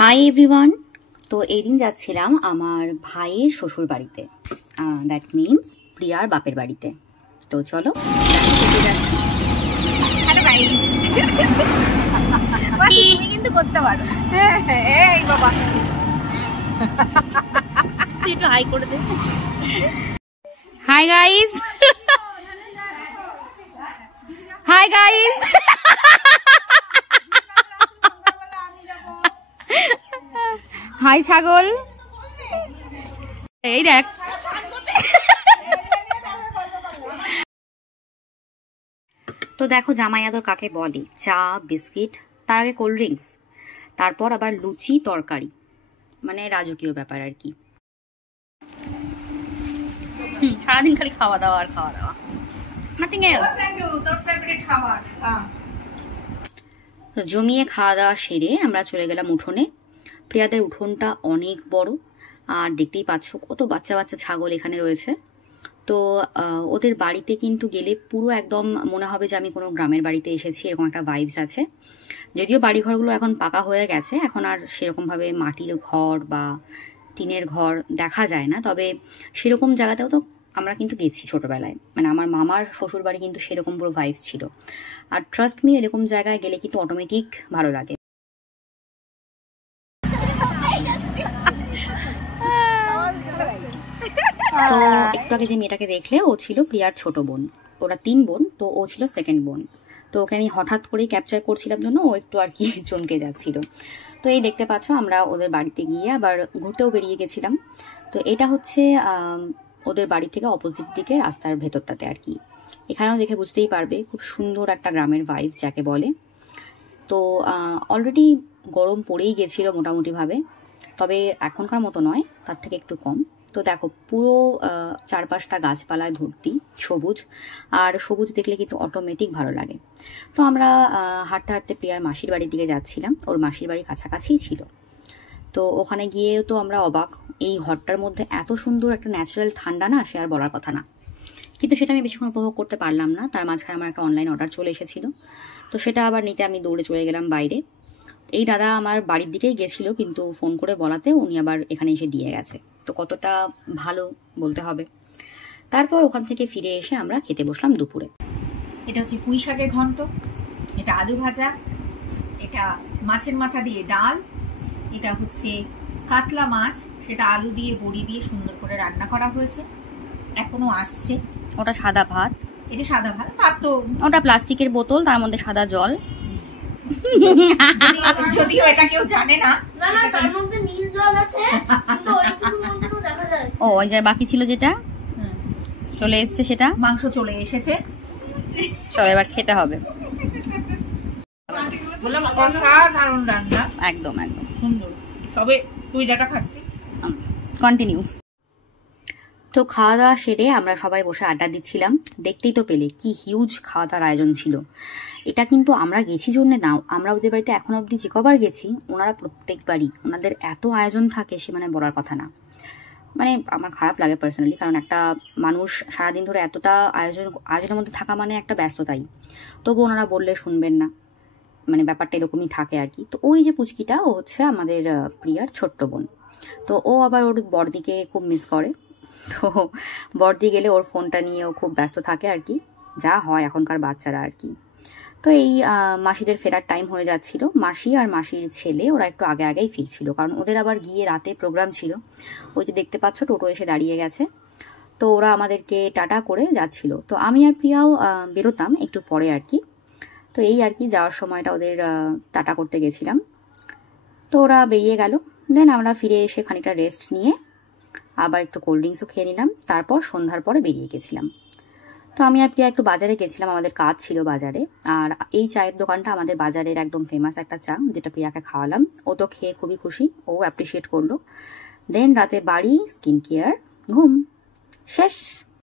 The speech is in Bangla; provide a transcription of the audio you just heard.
Hi everyone. তো এই দিন যাচ্ছিলাম আমার ভাইয়ের শ্বশুর বাড়িতে, দ্যাট মিনস প্রিয়ার বাপের বাড়িতে। তো চলো। হ্যালো গাইস, তুমি কিন্তু করতে পারো। এই বাবা তুই একটু হাই করে দে। Hi guys, hi guys. Hi ছাগল, এই দেখ। তো দেখো জামাই আদর কাকে বলে, চা বিস্কিট, তার আগে কোল্ড ড্রিঙ্কস, তারপর আবার লুচি তরকারি, মানে রাজকীয় ব্যাপার আর কি। সারাদিন খালি খাওয়া দাওয়া আর খাওয়া দাওয়া, নাথিং এলস। তো জমিয়ে খাওয়া দাওয়া সেরে আমরা চলে গেলাম উঠোনে। প্রিয়াদের উঠোনটা অনেক বড়, আর দেখতেই পাচ্ছ কত বাচ্চা বাচ্চা ছাগল এখানে রয়েছে। তো ওদের বাড়িতে কিন্তু গেলে পুরো একদম মনে হবে যে আমি কোনো গ্রামের বাড়িতে এসেছি, এরকম একটা ভাইবস আছে। যদিও বাড়িঘরগুলো এখন পাকা হয়ে গেছে, এখন আর সেরকমভাবে মাটির ঘর বা টিনের ঘর দেখা যায় না, তবে সেরকম জায়গাতেও তো আমরা কিন্তু গেছি ছোটবেলায়। মানে আমার মামার শ্বশুর বাড়ি কিন্তু সেরকম পুরো ভাইবস ছিল। আর ট্রাস্ট মি, এরকম জায়গায় গেলে কিন্তু অটোমেটিক ভালো লাগে। তো একটু আগে যে মেয়েটাকে দেখলে, ও ছিল প্রিয়ার ছোট বোন। ওরা 3 বোন, তো ও ছিল সেকেন্ড বোন। তো ওকে আমি হঠাৎ করেই ক্যাপচার করছিলাম জন্য ও একটু আর কি চমকে যাচ্ছিল। তো এই দেখতে পাচ্ছ আমরা ওদের বাড়িতে গিয়ে আবার ঘুরতেও বেরিয়ে গেছিলাম। তো এটা হচ্ছে ওদের বাড়ি থেকে অপোজিট দিকে রাস্তার ভেতরটাতে আর কি। এখানেও দেখে বুঝতেই পারবে খুব সুন্দর একটা গ্রামের ভাইব যাকে বলে। তো অলরেডি গরম পড়েই গেছিল মোটামুটিভাবে, তবে এখনকার মতো নয়, তার থেকে একটু কম। তো দেখো পুরো চারপাশটা গাছপালায় ভর্তি, সবুজ, আর সবুজ দেখলে কিন্তু অটোমেটিক ভালো লাগে। তো আমরা হাঁটতে হাঁটতে প্রিয়ার মাসির বাড়ির দিকে যাচ্ছিলাম, ওর মাসির বাড়ি কাছাকাছিই ছিল। তো ওখানে গিয়েও তো আমরা অবাক, এই ঘরটার মধ্যে এত সুন্দর একটা ন্যাচারাল ঠান্ডা, না সে আর বলার কথা না। কিন্তু সেটা আমি বেশিক্ষণ উপভোগ করতে পারলাম না, তার মাঝখানে আমার একটা অনলাইন অর্ডার চলে এসেছিল। তো সেটা আবার নিতে আমি দৌড়ে চলে গেলাম বাইরে। এই দাদা আমার বাড়ির দিকেই গেছিল, কিন্তু ফোন করে বলাতে উনি আবার এখানে এসে দিয়ে গেছে। তো কতটা ভালো বলতে হবে। তারপর ওখান থেকে ফিরে এসে আমরা খেতে বসলাম দুপুরে। এটা হচ্ছে পুঁই শাকের ঘন্ট, এটা আলু ভাজা, এটা মাছের মাথা দিয়ে ডাল, এটা হচ্ছে কাতলা মাছ, সেটা আলু দিয়ে বড়ি দিয়ে সুন্দর করে রান্না করা হয়েছে, এখনো আসছে। ওটা সাদা ভাত, এটা সাদা ভাত। ভাত তো ওটা প্লাস্টিকের বোতল, তার মধ্যে সাদা জল। যদিও এটা কেউ জানে না, তার মধ্যে নীল জল আছে, কিন্তু ওইটুকুর মধ্যে তো দেখা যায়। ও ওই যে বাকি ছিল যেটা চলে এসছে, সেটা মাংস চলে এসেছে। চলো এবার খেতে হবে। একদম একদম সুন্দর, সবে তুই যেটা খাচ্ছিস কন্টিনিউ। তো খাওয়া দাওয়া সেরে আমরা সবাই বসে আড্ডা দিচ্ছিলাম। দেখতেই তো পেলে কি হিউজ খাওয়া দাওয়ার আয়োজন ছিল। এটা কিন্তু আমরা গেছি জন্য না, আমরা ওদের বাড়িতে এখন অবধি যে কবার গেছি, ওনারা প্রত্যেকবারই ওনাদের এত আয়োজন থাকে সে মানে বলার কথা না। মানে আমার খারাপ লাগে পার্সোনালি, কারণ একটা মানুষ সারাদিন ধরে এতটা আয়োজনের মধ্যে থাকা মানে একটা ব্যস্ততাই। তবু ওনারা বললে শুনবেন না, মানে ব্যাপারটা এরকমই থাকে আর কি। তো ওই যে পুচকিটা, ও হচ্ছে আমাদের প্রিয়ার ছোট্ট বোন। তো ও আবার ওর বড়দিকে খুব মিস করে। তো বড়দি গেলে ওর ফোনটা নিয়ে ও খুব ব্যস্ত থাকে আর কি, যা হয় এখনকার বাচ্চারা আর কি। তো এই মাসিদের ফেরার টাইম হয়ে যাচ্ছিল, মাসি আর মাসির ছেলে ওরা একটু আগে আগেই ফিরছিল, কারণ ওদের আবার গিয়ে রাতে প্রোগ্রাম ছিল। ওই যে দেখতে পাচ্ছ টোটো এসে দাঁড়িয়ে গেছে। তো ওরা আমাদেরকে টাটা করে যাচ্ছিল। তো আমি আর প্রিয়াও বেরোতাম একটু পরে আর কি। তো এই আর কি যাওয়ার সময়টা ওদের টাটা করতে গেছিলাম। তো ওরা বেরিয়ে গেল, দেন আমরা ফিরে এসে খানিকটা রেস্ট নিয়ে আবার একটু কোল্ড ড্রিঙ্কসও খেয়ে নিলাম। তারপর সন্ধ্যার পরে বেরিয়ে গেছিলাম। তো আমি আর প্রিয়া একটু বাজারে গেছিলাম, আমাদের কাজ ছিল বাজারে। আর এই চায়ের দোকানটা আমাদের বাজারের একদম ফেমাস একটা চা, যেটা প্রিয়াকে খাওয়ালাম। ও তো খেয়ে খুবই খুশি, ও অ্যাপ্রিসিয়েট করলো। দেন রাতে বাড়ি, স্কিন কেয়ার, ঘুম, শেষ।